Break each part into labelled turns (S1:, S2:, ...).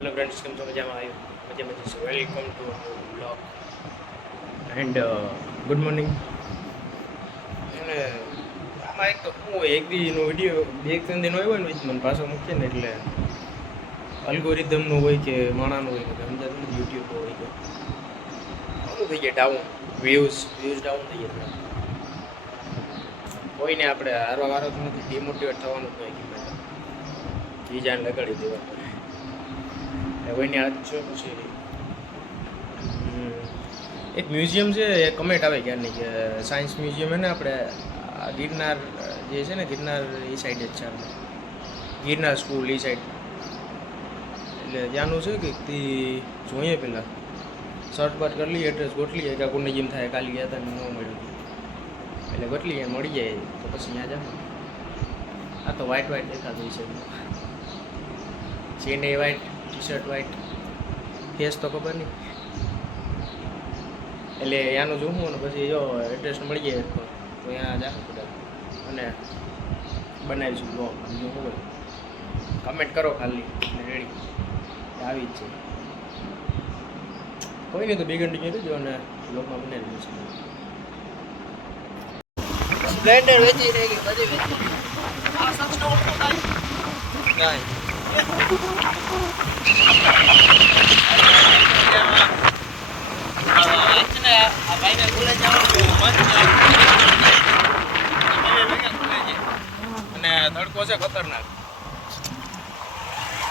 S1: Hello friends કેમ છો? મજામાં? આવ્યું મજા મજા છે. Welcome to blog and good morning એટલે આમાં એક તો શું હોય એક દીનો વીડિયો બે ત્રણ દિન હોય ને મને પાછો મૂકીએ ને એટલે અલ્ગોરિધમનું હોય કે માણાનું હોય કે સમજાતું નથી યુટ્યુબ હોય કે શું થઈ જાય ડાઉન વ્યૂઝ વ્યૂઝ ડાઉન થઈ જાય કોઈને આપણે હારવા વારો તો નથી ડિમોટિવેટ થવાનું નહીં કે એ લગાડી દેવા હાથ છો પછી? એક મ્યુઝિયમ છે એ કમેન્ટ આવે ક્યારની કે સાયન્સ મ્યુઝિયમ ને આપણે ગિરનાર, જે છે ને ગિરનાર, એ સાઈડ જ છે આપણે ગિરનાર સ્કૂલ એ સાઈડ એટલે ત્યાંનું છે કે તે જોઈએ પહેલાં સર્ચ બટ કરી લઈએ એડ્રેસ ગોઠલીએ કે આપણને જેમ થાય, કાલી ગયા હતા ને ન મળ્યું. એટલે ગોઠલીએ મળી જાય, તો પછી ત્યાં જાઓ. આ તો વ્હાઈટ વ્હાઈટ દેખાતું છે એ white T shirt white face તો ખબર નહીં. એટલે ત્યાંનું જોવું ને પછી જો એડ્રેસ મળી જાય તો ત્યાં જાશું બધા. અને બનાવીશું બ્લોગ જો હોય. કમેન્ટ કરો ખાલી રેડી આવી જ છે. કોઈ નહીં તો બે ઘંટી કીધું જો અને બ્લોગમાં બનાવી દઉં
S2: છું ગ્રાઇન્ડર વેચી રહી ગઈ બધી વેચી આ
S1: અને તડકો છે ખતરનાક.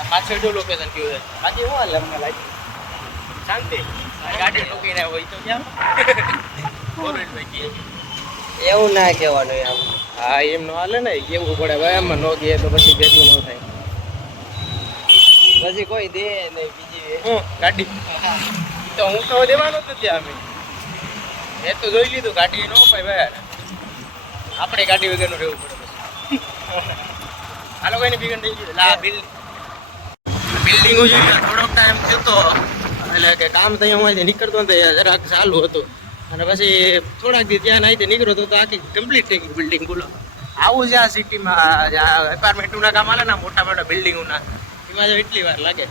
S1: પાછળ જો લોકેશન કયું છે?
S2: આજે હું હાલે અમને લાગી
S1: શાંતિ? ગાડી ઠોકીને હોય તો
S2: એવું ના કહેવાનું એમ.
S1: હા એમ નો હાલે ને એવું પડે ભાઈ એમ નો કહે તો પછી ભેગું ન થાય.
S2: પછી કોઈ દે નહીં બીજી
S1: હું? ગાડી? તો હું તો દેવાનો જ નથી અમે મેં તો જોઈ લીધું ગાડી નો ભાઈ ભાઈ આપણે ગાડી વગરનું રહેવું પડે આ લોકો એની બિગન થઈ ગયું? લા બિલ્ડિંગ બિલ્ડિંગો થોડોક ટાઈમ થતો એટલે કે કામ થઈ હું નીકળતો ને જરાક ચાલુ હતું. અને પછી થોડાક દી ત્યાં નાઈ નીકળ્યો તો આખી કમ્પ્લીટ થઈ ગઈ બિલ્ડિંગ બોલો. આવું છે આ સિટીમાં એપાર્ટમેન્ટના કામ આલે ને મોટા મોટા બિલ્ડિંગોના એમાં જો એટલી વાર લાગે.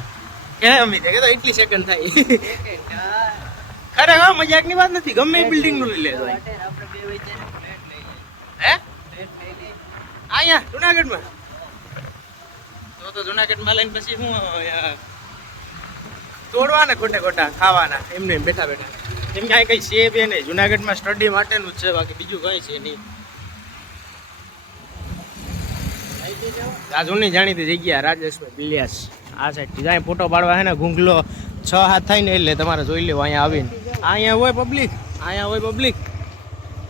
S1: કે અમી કે તો એટલી સેકન્ડ થાય. ખરે હા મજાકની વાત નથી ગમે એ બિલ્ડિંગનું લઈ લેતો
S2: આપણે બે વચ્ચે ફ્લેટ લઈ
S1: હે?
S2: ફ્લેટ લઈ લે
S1: અહીંયા જુનાગઢમાં. તો તો જુનાગઢમાં લઈને પછી હું તોડવાના ખોટે ખોટા ખાવાના એમને એમ બેઠા બેઠા. કેમ કે કઈ છે બે નહીં જુનાગઢમાં સ્ટડી માટેનું જ છે બાકી બીજું કઈ છે નહીં. આ જૂની જાણીતી જગ્યા રાજેશભાઈ બિલિયાસ. આ સાઈડ જાય ફોટો પાડવા હે ને ગુંગલો છ હાથ થાય ને એટલે તમારે જોઈ લેવો અહીંયા આવીને. અહીંયા હોય પબ્લિક અહીંયા હોય પબ્લિક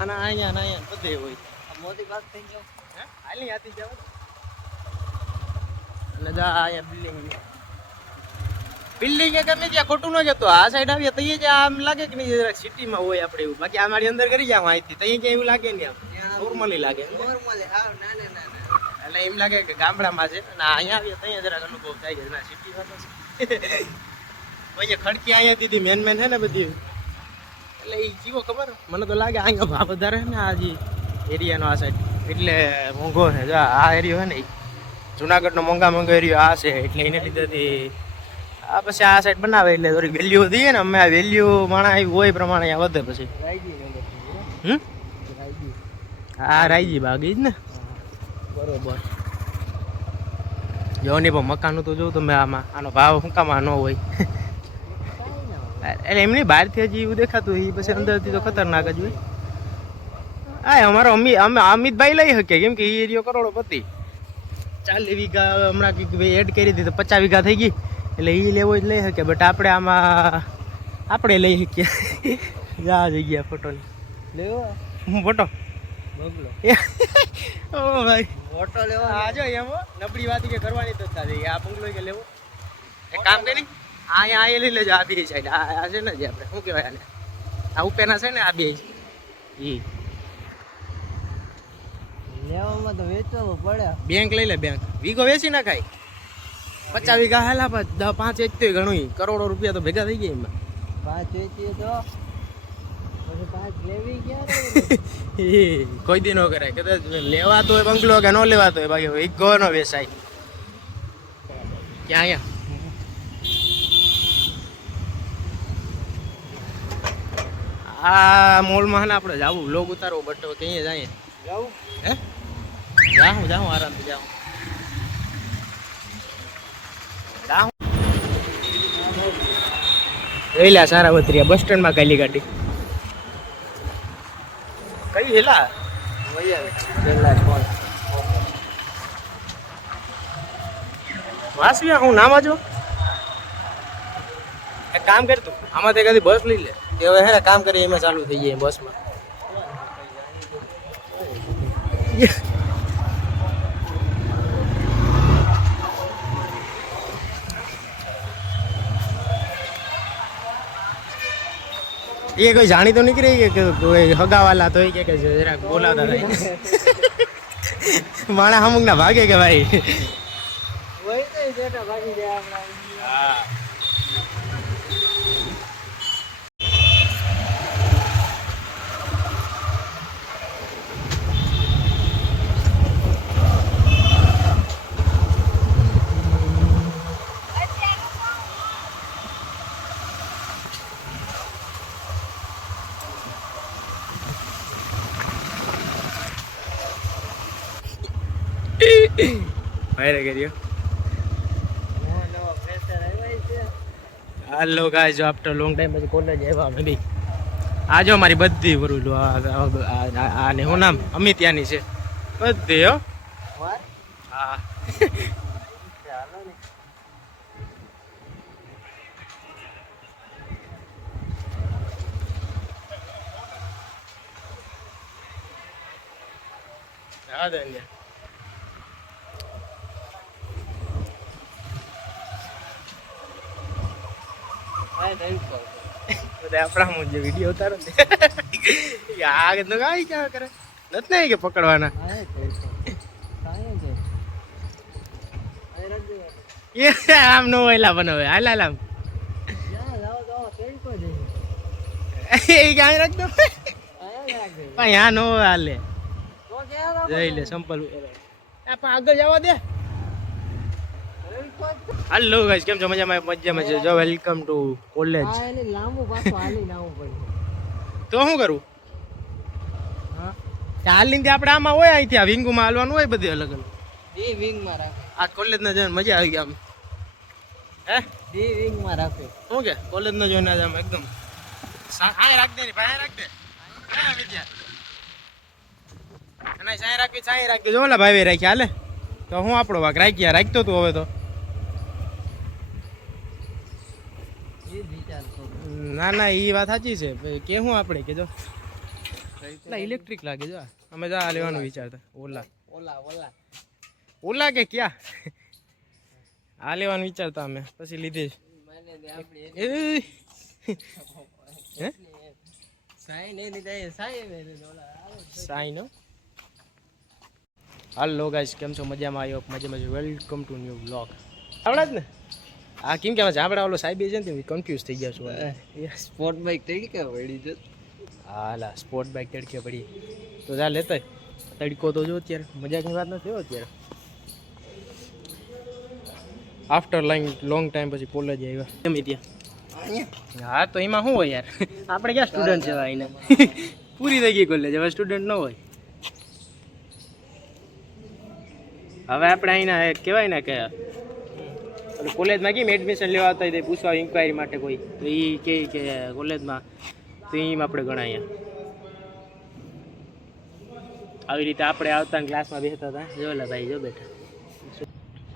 S1: અને અહીંયા ને અહીંયા બધે હોય.
S2: મોદી બાગ થઈ ગયો
S1: હે? હાલી આતી જાવ અને જા અહીંયા બિલ્ડિંગ બિલ્ડિંગ ગમે ત્યાં ખોટું ન જતો આ સાઈડ આવીએ તો જ આમ લાગે કે નહીં જરાક સિટીમાં હોય આપણે એવું. બાકી અમારી અંદર કરી જાવ અહીંથી. તો ક્યાં એવું લાગે નહીં આમ. નોર્મલી લાગે.
S2: નોર્મલી હા ના ના નાના
S1: એટલે એમ લાગે કે ગામડામાં છે. અને અહીંયા આવીએ તો અહીંયા જરાક અનુભવ થાય કે ના સિટીમાં તો અહીંયા ખડકી અહીંયા દીધી મેન મેન છે ને બધી. એટલે એ જીવો ખબર? મને તો લાગે અહીંયા ભાવ વધારે ને આ જે એરિયાનો આ સાઈડ એટલે મોંઘો છે. જો આ એરિયો છે ને જુનાગઢનો મોંઘા મોંઘો એરિયો આ છે. એટલે એને લીધેથી આ પછી આ સાઈડ બનાવે એટલે થોડી વેલ્યુ દઈએ ને. અમે આ વેલ્યુ માણા આવી હોય પ્રમાણે અહીંયા વધે પછી. હમ?
S2: રાઈજી
S1: આ રાઈજી બાગ જ ને.
S2: બરોબર.
S1: જો નહીં પણ મકાન તો જોઉં તમે આમાં. આનો ભાવ શું કામ ન હોય. એટલે એમની બહારથી હજી એવું દેખાતું એ પછી અંદરથી તો ખતરનાક જ હોય. હા અમારો અમિત અમે અમિતભાઈ લઈ શકીએ કેમ કે એ એરિયો કરોડોપતિ. ચાલીસ વીઘા હમણાં કંઈક ભાઈ એડ કરી દીધી તો પચાસ વીઘા થઈ ગઈ. એટલે એ લેવો જ લઈ શકીએ બટ આપણે આમાં આપણે લઈ શકીએ જા જગ્યા ફોટો
S2: લેવો?
S1: ફોટો
S2: બગલો.
S1: ઓ ભાઈ.
S2: ફોટો લેવા
S1: આ જો એમ નબળી વાત કે કરવાની તો તારી આ બંગલો કે લેવો. એક કામ કરી. આ અહીંયા આ લઈ લેજો આ બે સાઈડ આ છે ને જે આપણે શું કહેવાય આને? આ ઉપેના છે ને આ બે ઈ.
S2: લેવામાં તો વેચવામાં પડે.
S1: બેંક લઈ લે બેંક. વીઘો વેચી નાખાય. પચાસ વીઘા હેલા દસ પાંચ એક તો ઘણું કરોડો રૂપિયા તો ભેગા થઈ ગયા એમાં.
S2: પાંચ વેચીએ તો
S1: કોઈ દી ન કરાય. કદાચ લેવાતો હોય બંગલો કે ન લેવાતો હોય બાકી એક ગો નો વેસાય. ક્યાં અહીંયા આ મોલમાં આપણે જાવું. લોગ ઉતારવો બટ કહીએ જાય
S2: જાવું?
S1: હે? જાઉં જાઉં આરામથી જાઉં જાઉં રહેલા સારા વતરીયા બસ સ્ટેન્ડમાં કાલી ગાડી કઈ હેલા? વાસવ્યા હું નામ આજો. એક કામ કર તું આમાં તે કદી બસ લઈ લે. તે હવે હે ને કામ કરી એમાં ચાલુ થઈ જાય બસમાં. એ કોઈ જાણી તો નીકળી કે હગાવાલા તો એ કે જરાક બોલાતા થાય. માણા અમુક ના ભાગે કે ભાઈ?
S2: ભાગી જાય આપણા
S1: ભાઈ કર્યો હાલો ગાય જો આફ્ટર લોંગ ટાઈમ પછી કોલેજ આવ્યા અમે બી. આ જો મારી બધી વરુલો આ ને હું નામ? અમિત્યાની છે. બધી હો. હા. હા ધન્ય
S2: હા થેન્ક
S1: બધા આપણા હું જે વીડિયો ઉતારો ને. એ તો કાંઈ ક્યાં કરે. નથી નહીં કે પકડવાના. આમ નો એલા બનાવે. હાલ હાલ આમ. એ રાખતો
S2: આયા રાખજો.
S1: પણ નો હાલે.
S2: ક્યાં રાખો?
S1: જઈ લે સંપલ આગળ જવા દે. હાલો ગાઈસ કેમ છો? મજામાં મજામાં છે. જો વેલકમ ટુ કોલેજ
S2: લાંબુ પાછું હાલીને આવવું પડશે
S1: તો શું કરું?
S2: હા?
S1: ચાલીને આપણે આમાં હોય અહીંથી આ વિંગુમાં હાલવાનું હોય બધી અલગ અલગ.
S2: ડી વિંગમાં રાખે.
S1: આ કોલેજના જઈને મજા આવી ગઈ આમ. હે?
S2: ડી વિંગમાં રાખે.
S1: શું કે? કોલેજના જોઈને આજ આમ એકદમ હા રાખ દે ભાઈ રાખ દે. હા, વિદ્યા. અને સાય રાખી સાય રાખી જો ઓલા ભાઈ રાખી હાલે. તો હું આપણો વાક રાખી રાખતો તું હવે તો
S2: એ જ વિચાર કરું
S1: ના ના એ વાત સાચી છે. કે હું આપણે કે જો. ના ઇલેક્ટ્રિક લાગે જો અમે જા આ લેવાનું વિચારતા. ઓલા.
S2: ઓલા ઓલા.
S1: ઓલા કે ક્યાં? આ લેવાનું વિચારતા અમે. પછી લીધી.
S2: સાઈન
S1: હાલો ગાઈસ કેમ છો? મજામાં આવ્યો મજામાં મજા વેલકમ ટુ ન્યુ બ્લોગ આવડે જ ને? આ કેમ કે આપણે ઓલો સાહેબ છે ને કન્ફ્યુઝ થઈ ગયા છું.
S2: સ્પોર્ટ બાઇક તરીકે પડી છે.
S1: હાલા સ્પોર્ટ બાઇક તડકે પડી. તો જા લેતા તડકો તો જો અત્યારે. મજાકની વાત નથી અત્યારે. આફ્ટર લાઈન લોંગ ટાઈમ પછી કોલેજ આવ્યા. ગમે ત્યાં. હા તો એમાં શું હોય યાર? આપણે ક્યાં સ્ટુડન્ટ છે અહીંના પૂરી થઈ ગઈ કોલેજ હવે સ્ટુડન્ટ ન હોય. હવે આપણે અહીંના કહેવાય ને કે ઓલું કોલેજમાં કેમ એડમિશન લેવા આવતા તે પૂછવા ઇન્ક્વાયરી માટે કોઈ? તો એ કહે કે કોલેજમાં તો એમ આપણે ગણાય આવી રીતે આપણે આવતા ક્લાસમાં બેસતા હતા. જોયેલા ભાઈ, જો બેઠા.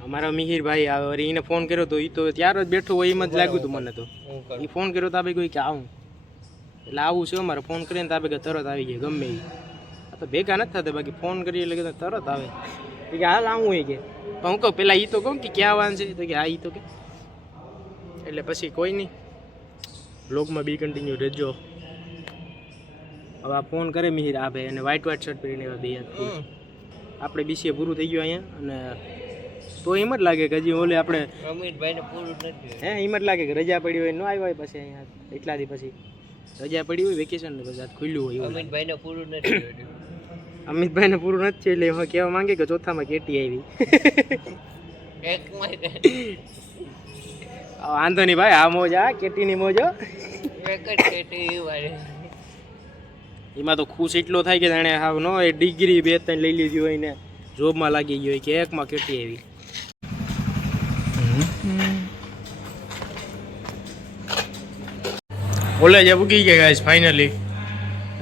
S1: અમારા મિહિર ભાઈ આવે એને ફોન કર્યો તો એ તો ત્યાર જ બેઠો હોય એમ જ લાગ્યું હતું મને તો. એ ફોન કર્યો તો આપણે કોઈ કે આવું. એટલે આવું છે અમારે. ફોન કરીને તો આપણે તરત આવી જાય ગમે એ તો ભેગા નથી થતા, બાકી ફોન કરીએ એટલે તરત આવે. એ કે હાલ આવું હોય કે. પણ હું કહું પેલા એ તો કહું કે ક્યાં વાન છે? તો કે હા એ તો કે. એટલે પછી કોઈ નહીં. બ્લોગમાં બી કન્ટિન્યુ રહેજો. હવે આ ફોન કરે મિહિર આ ભાઈ અને વ્હાઇટ વ્હાઇટ શર્ટ પહેરીને એવા બે આપણે બીસીએ પૂરું થઈ ગયું અહીંયા અને તો એમ જ લાગે કે હજી ઓલે આપણે
S2: અમિતભાઈને પૂરું નથી
S1: હે એમ જ લાગે કે રજા પડી હોય ન આવ્યો હોય પછી અહીંયા એટલાથી પછી. રજા પડી હોય વેકેશન ને પછી ખુલ્યું હોય
S2: અમિતભાઈને પૂરું નથી
S1: અમિતભાઈને પૂરું નથી થયું એટલે એમાં કહેવા માંગે કે ચોથામાં કેટી આવી. આ વાંધો નહીં ભાઈ આ મોજ આ કેટીની મોજ એમાં તો ખુશ એટલો થાય કે જાણે હાવ નો એ ડિગ્રી બે ત્રણ લઈ લીધી હોય ને જોબમાં લાગી ગઈ હોય કે એકમાં કેટી આવી. કોલેજ ઉગી ગયા ગાઈસ ફાઇનલી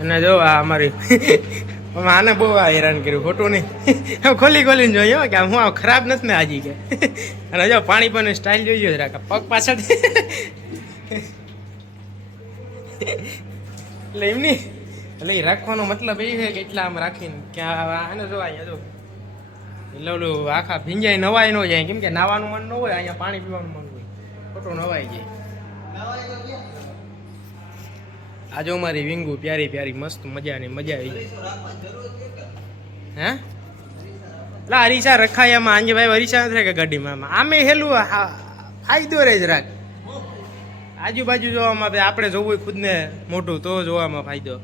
S1: અને જો આ અમારી અમે આને બહુ હેરાન કર્યું, ખોટું નહીં. ખોલી ખોલીને જોઈએ કે હું આમ ખરાબ નથી ને આજી કે. અને જો પાણી પણ સ્ટાઇલ જોઈએ જરાક પગ પાછળ. એટલે એમ નહીં. એટલે એ રાખવાનો મતલબ એ છે કે એટલા આમ રાખીને કે આને જો અહીંયા જો. એટલે ઓલું આખા ભીંજાઈ નવાય ન જાય. કેમ કે નાવાનું મન ન હોય, અહીંયા પાણી પીવાનું મન હોય. ખોટું નવાઈ જાય. આજે અમારી વિંગુ પ્યારી પ્યારી મસ્ત મજાની મજા આવી હે? લા હરીસા રખાય એમાં આંજે ભાઈ હરીસા નથી કે ગાડીમાં. આમે હેલું ફાયદો રહે જ રાખ. આજુબાજુ જોવામાં આપણે જોવું હોય ખુદને મોટું, તો જોવામાં ફાયદો.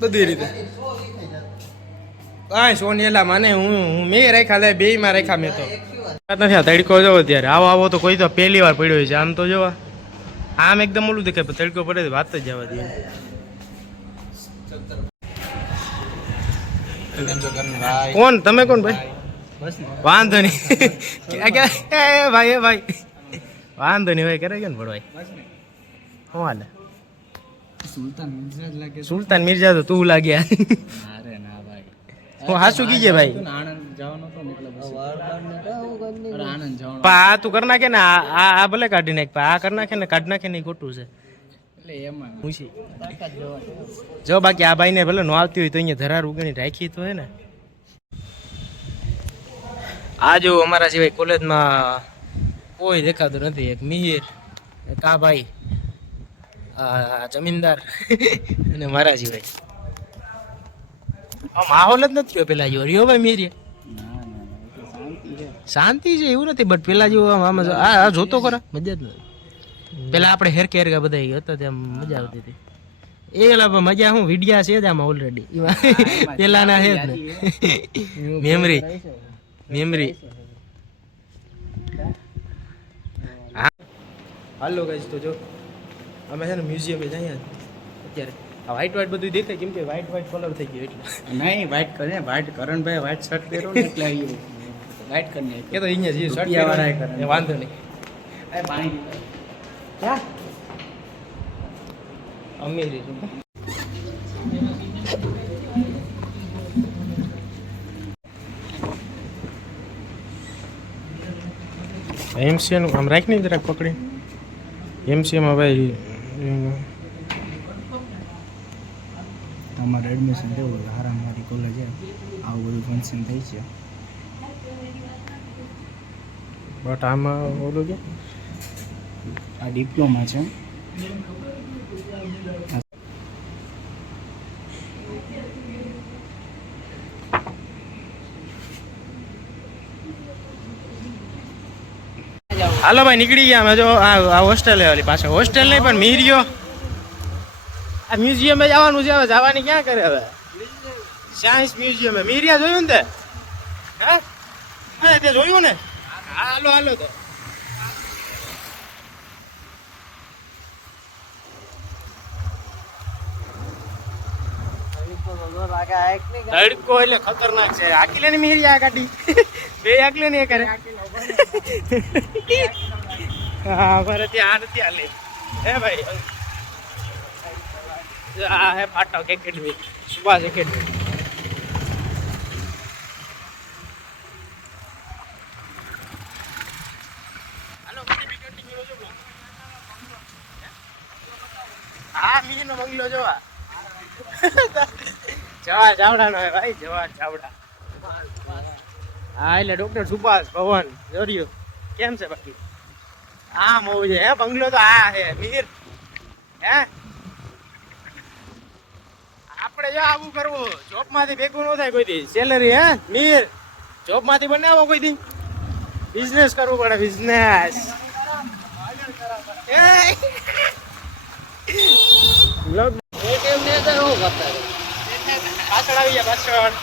S1: બધી રીતે. હા સોનિયલા મને હું હું મેં રાખ્યા, લે બે માં રાખ્યા મેં તો. નથી આ તડકો જોવો ત્યારે. આવો આવો તો કોઈ તો પહેલી વાર પડ્યો છે, આમ તો જોવા. આમ એકદમ ઓલું દેખાય પણ તડકો પડે વાત જ જવા દે. કોણ? તમે કોણ ભાઈ? વાંધો નહીં. ભાઈ એ ભાઈ. વાંધો નહીં ભાઈ કરે કે ને ભાઈ શું હાલે?
S2: સુલતાન મિર્ઝા લાગે
S1: સુલતાન મિર્ઝા તો તું લાગ્યા.
S2: અરે ના ભાઈ.
S1: હું હાસુ કીજે ભાઈ.
S2: જવાનો ને એટલે જવાનો.
S1: આ તું કરી નાખે ને આ આ ભલે કાઢી નાખ પા આ કરી નાખે ને કાઢી નાખે ને ખોટું છે.
S2: એટલે એમાં
S1: પૂછી જો બાકી આ ભાઈને ભલે નો આવતી હોય તો અહીંયા ધરાર ઉગણી રાખી તો હે ને. આ જો અમારા સિવાય કોલેજમાં કોઈ દેખાતું નથી. એક મિહિર એક આ ભાઈ આ જમીનદાર અને મારા સિવાય. આ માહોલ જ નથી થયો પેલા જેવો રહ્યો ભાઈ
S2: એટલે શાંતિ છે
S1: એવું નથી બટ પેલા જેવું આમ આ આ જોતો ખરા. મજા જ નથી. પેલા આપણે હેર કેર બધા હતા ત્યાં મજા આવતી હતી. એ પેલા મજા હું વિડિયા છે જ આમાં ઓલરેડી પેલાના છે જ મેમરી મેમરી હાલો ગાઈસ તો જો અમે છે ને મ્યુઝિયમે જઈએ અત્યારે. આ વ્હાઈટ વ્હાઈટ બધું દેખાય કેમ કે વ્હાઈટ વ્હાઈટ કલર થઈ ગયો એટલે.
S2: નહીં વ્હાઈટ કરે વ્હાઈટ કરણભાઈ વ્હાઈટ શર્ટ પહેરો ને એટલે આવી વાઇટ કરી નાખ્યો.
S1: કે તો અહીંયા જે શર્ટ
S2: રૂપિયાવાળાએ કરે.
S1: વાંધો નહીં.
S2: એ પાણી.
S1: ક્યાં અમીરી છું. એમસીએનું આમ રાખ નહીં જરાક પકડી. એમસીએમાં ભાઈ
S2: તમારે એડમિશન લેવું હોય હારા મારી કોલેજ આવું બધું ફંક્શન થઈ છે.
S1: બટ આમાં ઓલું કે
S2: આ ડિપ્લોમા છે.
S1: હાલો ભાઈ નીકળી ગયા. અમે જો આ આ હોસ્ટેલ વાળી પાછળ. હોસ્ટેલ નહીં પણ મીરિયો આ મ્યુઝિયમે જવાનું છે હવે. જવાની ક્યાં કરે હવે? સાયન્સ મ્યુઝિયમ મીરિયા જોયું ને તે? હે? હા, તે જોયું ને? હાલો હાલો તો તડકો એટલે ખતરનાક છે આકીલે ની મીરિયા આ ગાડી બે આકલે ને એ કરે હા મારે ત્યાં નથી હાલે હે ભાઈ આ હે પાટક એકેડમી સુભાષ એકેડમી હાલો બધી બી continue જો બ્લોગ. હા મીનો જોવા? જવા ચાવડા નો ભાઈ જવા ચાવડા. હા એટલે ડોક્ટર સુભાષ ભવન જોર્યું કેમ છે બાકી? હા મોવ છે. હે બંગલો તો આ હે મીર. હે? આપણે જો આવું કરવું જોબમાંથી ભેગું ન થાય કોઈ દી. સેલરી હે મીર. જોબમાંથી બનાવો કોઈ દી. બિઝનેસ કરવું પડે બિઝનેસ પાછળ આવી ગયા પાછળ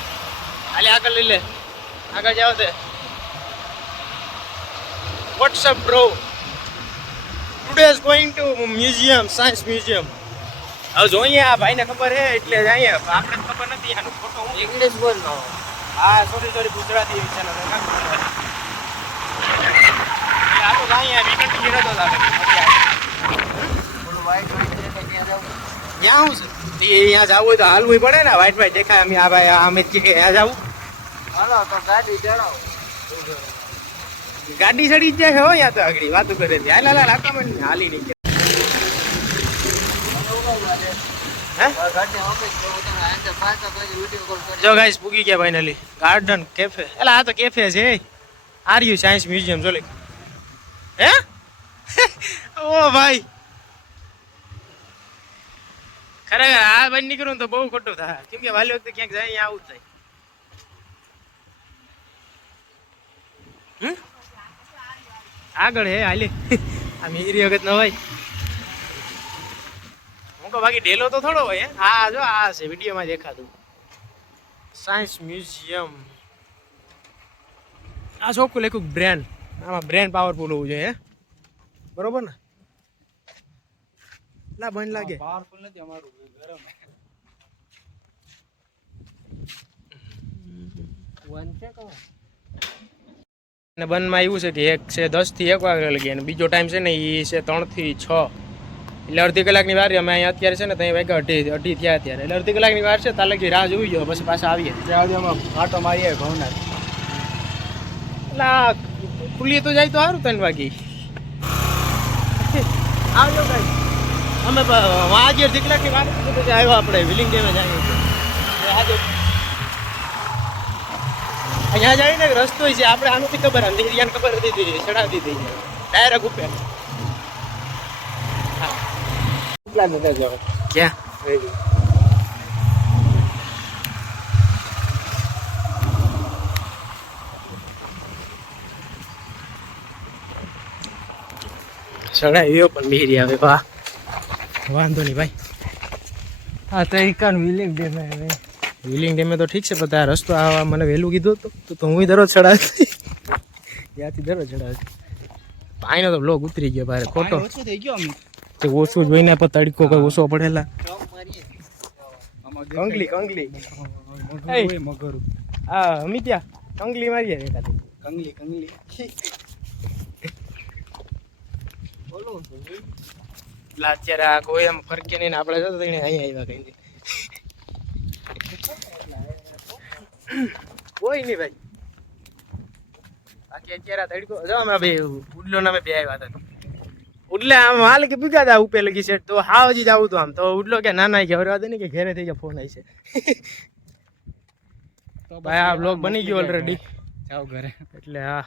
S1: હાલે આગળ લઈ લે. આગળ જાવ તે. What's up bro today is going to museum science museum હવે જોઈએ આ ભાઈને ખબર હે એટલે જ અહીંયા આપણે ખબર નથી આનો ફોટો હું
S3: ઇંગ્લિશ બોલ નો
S1: હા સોરી સોરી ગુજરાતી વિચાર આનું અહીંયા વિકટની લાગે
S3: બોલું વાઈટ વાઈટ છે કે ત્યાં
S1: શું છે? એ અહીંયા જવું હોય તો હાલવું પડે ને વાઈટ વાઈટ દેખાય. અમે આ ભાઈ અમે કે અહીંયા જવું.
S3: હાલો તો ગાડી ચડાવો.
S1: ગાડી ચડી જ જાય હો અહીંયા તો આગળ વાતો કરે છે. હાલ હાલ હાલ મને હાલી નહીં જો ગાઈસ પૂગી ગયા ફાઇનલી ગાર્ડન કેફે એટલે આ તો કેફે છે આર યુ સાયન્સ મ્યુઝિયમ જો હે? ઓ ભાઈ. ખરેખર આ બની નીકળું તો બહુ ખોટું થાય. કેમ કે વાલી વખતે ક્યાંક જાય અહીંયા આવું થાય? આગળ હે, હાલી. આ મીરી વખત ન હોય. હું કહું, બાકી ઢેલો તો થોડો હોય, હે. આ જો, આ છે, વિડીયોમાં દેખાતું. સાયન્સ મ્યુઝિયમ આ ચોખ્ખું લખ્યું બ્રેન આમાં બ્રેન પાવરફુલ હોવું જોઈએ, હે. બરોબર ને? લા બંધ લાગે?
S2: પાવરફુલ નથી અમારું ગરમ.
S3: વન છે કહો
S1: અને બંધમાં એવું છે કે એક છે દસથી એક વાગે લગી અને બીજો ટાઈમ છે ને એ છે ત્રણથી છ. એટલે અડધી કલાકની વાર અમે અહીંયા અત્યારે છે ને ત્યાં વાગ્યા અઢી અઢી થયા અત્યારે. એટલે અડધી કલાકની વાર છે ત્યાં લગી રાહ જોઈ ગયો પછી પાછા આવીએ.
S2: આટો મારીએ ઘઉંના.
S1: એટલે આ ખુલ્લી તો જાય તો સારું ત્રણ વાગી. આવજો ભાઈ. અમે અડધી કલાકની વાત પછી આવ્યો આપણે વિલિંગ ડેમે જાય આજે અહીંયા જાય ને રસ્તો છે આપણે આ નથી ખબર આમ ધીરિયાને ખબર હતી હતી દીધી છે. ડાયરેક્ટ ઉપર.
S2: કેટલા નતા જવા?
S1: ક્યાં? ચડાવ્યો પણ બેરી આવે વાહ. વાંધો નહીં ભાઈ.
S3: હા તો એકાન વિલિંગ ડેમે
S1: વિલિંગ ડેમે તો ઠીક છે પણ ત્યાં રસ્તો આવા મને વહેલું કીધું હતું તો તો હું દરરોજ ચડાવતી. ત્યાંથી દરરોજ ચડાવતી પાણીનો તો લોક ઉતરી ગયો ભારે ખોટો.
S2: ઓછું થઈ ગયો
S1: તે ઓછું જોઈને પણ તડકો કઈ ઓછો પડેલા. કંગલી કંગલી.
S2: મગર મગર.
S1: હા અમિત્યા કંગલી મારીએ એકાદી.
S2: કંગલી કંગલી.
S3: બોલો
S1: એટલે અત્યારે આ કોઈ આમ ફરકે નહીં ને આપણે જતો તેને અહીંયા આવ્યા કઈ કોઈ નહીં ભાઈ. બાકી અત્યારે આ તડકો જો અમે બે ઉડલો નામે બે આવ્યા હતા. ઉડલે આમ હાલ કે પીગા હતા ઉપર લગી છે. તો હાવ હજી જાવું તો આમ. તો ઉડલો કે ના ના કે હવે દે ને કે ઘરે થઈ ગયા ફોન આવી છે. ભાઈ આ બ્લોગ બની ગયો ઓલરેડી
S2: જાવ ઘરે.
S1: એટલે હા.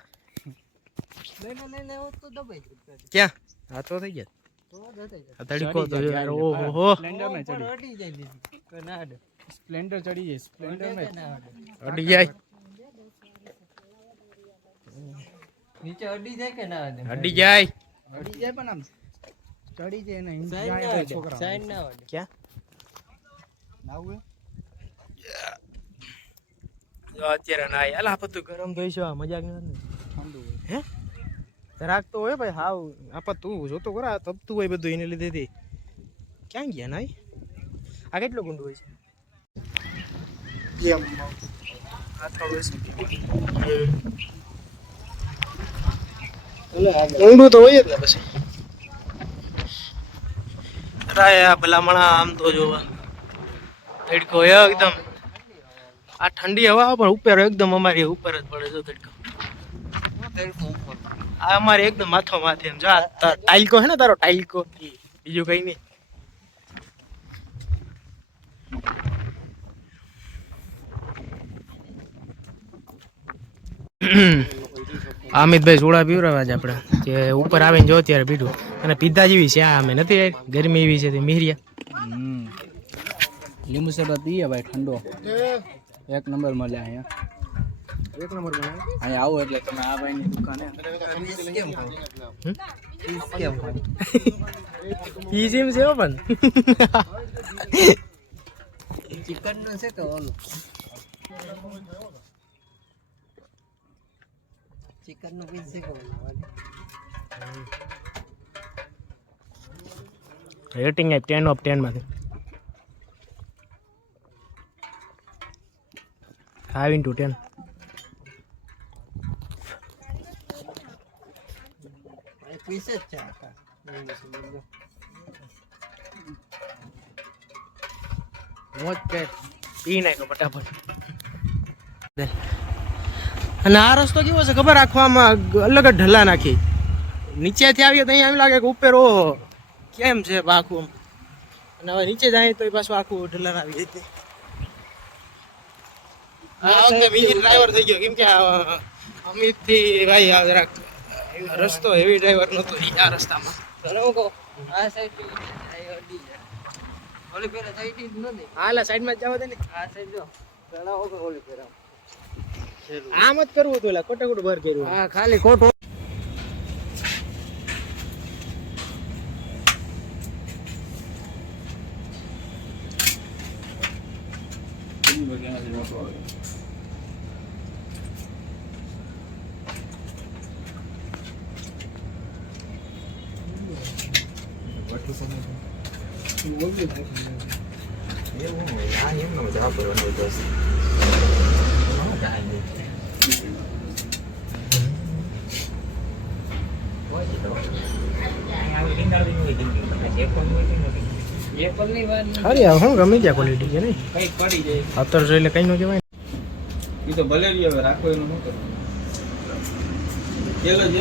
S3: લઈને લઈને આવો તો દબાઈ
S1: ક્યાં? હા તો થઈ ગયા. તડકો તો યાર ઓહો હો
S2: સ્પ્લેન્ડરમાં ચડી
S3: અડી જાય દીદી કે ના અડે
S2: સ્પ્લેન્ડર ચડી જાય સ્પ્લેન્ડર
S3: અડે કે
S2: માં
S3: ના અડે
S1: અડી જાય
S3: નીચે અડી જાય કે ના અડે
S1: અડી જાય
S2: અડી જાય પણ આમ ચડી જાય ને
S3: સાઈડ
S2: જાય
S3: ના
S2: તો
S3: અડે
S2: છોકરા
S3: સાઈડ ના અડે
S1: ક્યાં
S2: નાવું
S1: જો અત્યારે ના અલા આ બધું ગરમ થઈ છે આ મજાક નથી
S2: ઠંડુ હોય
S1: હે જરાક તો હોય ભાઈ હાવ. આપા તું જોતો કરા તપતું હોય બધું એને લીધે થી. ક્યાં ગયા નાઈ આ કેટલું ગુંડો હોય છે? તો ઊંડું તો હોય જ ને પછી. આ ભલામણા આમ તો જોવા તડકો એકદમ. આ ઠંડી હવા પણ ઉપર એકદમ અમારી ઉપર જ પડે છે તડકો આ અમારે એકદમ માથો માથે એમ જો આ ટાઈલકો હે ને તારો ટાઈલકો બીજું કઈ નહીં. અમિતભાઈ સોડા પીવડાવ્યા છે આપણે. જે ઉપર આવીને જો ત્યારે પીધું. અને પીધા જેવી છે આ અમે નથી. ગરમી એવી છે તે મિહરિયા.
S2: હમ. લીંબુ શરબત પીએ ભાઈ ઠંડો. એક નંબર મળે અહીંયા.
S1: એક
S2: અહીં આવો એટલે તમે આ ભાઈની દુકાને.
S1: કેમ કેમ ઈસીમ છે પણ.
S3: ચિકન નો છે કે ઓલો? ચિકન નો પીસ છે કે
S1: રેટિંગ આપ ટેન ઓફ ટેનમાંથી ફાઈવ ઇન્ટુ ટેન
S3: પીસે જ છે આખા
S1: મોજ કે પી નાખ્યો ફટાફટ અને આ રસ્તો કેવો છે ખબર આખવામાં અલગ જ ઢલા નાખી નીચેથી આવીએ તો અહીંયા એમ લાગે કે ઉપર ઓહો કેમ છે આખું અને હવે નીચે જાય તો પાછું આખું ઢલાન આવી જાય આ વખતે બીજી ડ્રાઈવર થઈ ગયો કેમ કે અમિતથી ભાઈ આ જરાક રસ્તો હેવી ડ્રાઈવર નતો આ રસ્તામાં.
S3: બરોબર આ સાઈડ ઓલી પેલા સાઈડ જ નથી
S1: હાલા સાઈડમાં જ જવા દે ને.
S3: આ સાઈડ જો. કે ઓલી પેલા
S1: આમ જ કરવું હતું એટલે ખોટે ખોટું ભર કર્યું.
S3: હા ખાલી ખોટો એપલની
S1: અરે આ ગમે ત્યાં ક્વોલિટી છે નહીં?
S3: કઈ પડી જાય.
S1: સત્તરસો એટલે કઈ નો કહેવાય.
S2: એ તો ભલે રહી હવે રાખો એનું શું કરવું કેલો છે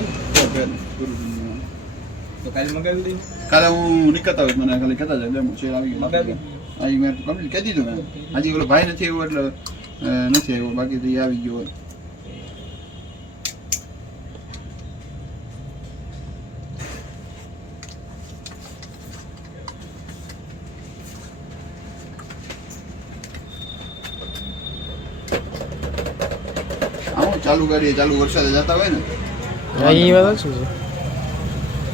S2: તો કાલે મગાવી દઈ
S4: કાલે હું નીકળતા હોય મને ખાલી કહેતા જાય એટલે શેર આવી ગયો.
S2: મગાવી
S4: મેં કમ્પ્લીટ કહી દીધું મેં. હજી ઓલો ભાઈ નથી આવ્યો એટલે નથી આવ્યો બાકી તો એ આવી ગયો હોય આવું ચાલુ ગાડીએ ચાલુ વરસાદે જતા હોય ને
S1: એ વાત શું છે.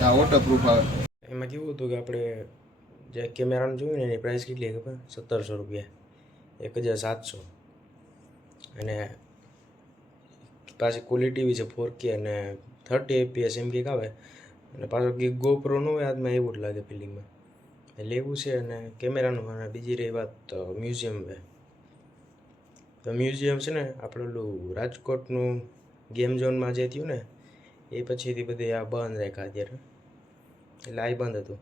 S4: આ વોટરપ્રૂફ આવે.
S1: એમાં કેવું હતું કે આપણે જે કેમેરાનું જોયું ને એની પ્રાઇસ કેટલી ખબર? સત્તરસો રૂપિયા. એક હજાર સાતસો. અને પાછી ક્વોલિટી બી છે ફોર કે અને થર્ટી એપીએસ એમ કંઈક આવે. અને પાછો કંઈક ગોપ્રો ન હોય હાથમાં એવું જ લાગે ફિલિંગમાં એટલે એવું છે અને કેમેરાનું અને બીજી રહી વાત તો મ્યુઝિયમ છે. તો મ્યુઝિયમ છે ને, આપણે ઓલું રાજકોટનું ગેમ ઝોનમાં જે થયું ને, એ પછીથી બધી આ બંધ રાખ્યા અત્યારે. એટલે આ બંધ હતું.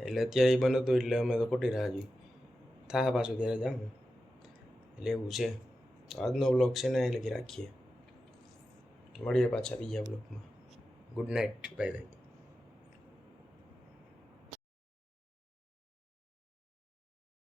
S1: એટલે અત્યારે એ બંધ હતું એટલે અમે તો ખોટી રાહ જોઈ. થા પાછું ત્યારે જાઉં. એટલે એવું છે. તો આજનો બ્લોગ છે ને, એટલે કે રાખીએ. મળીએ પાછા બીજા બ્લોગમાં ગુડ નાઇટ બાય બાય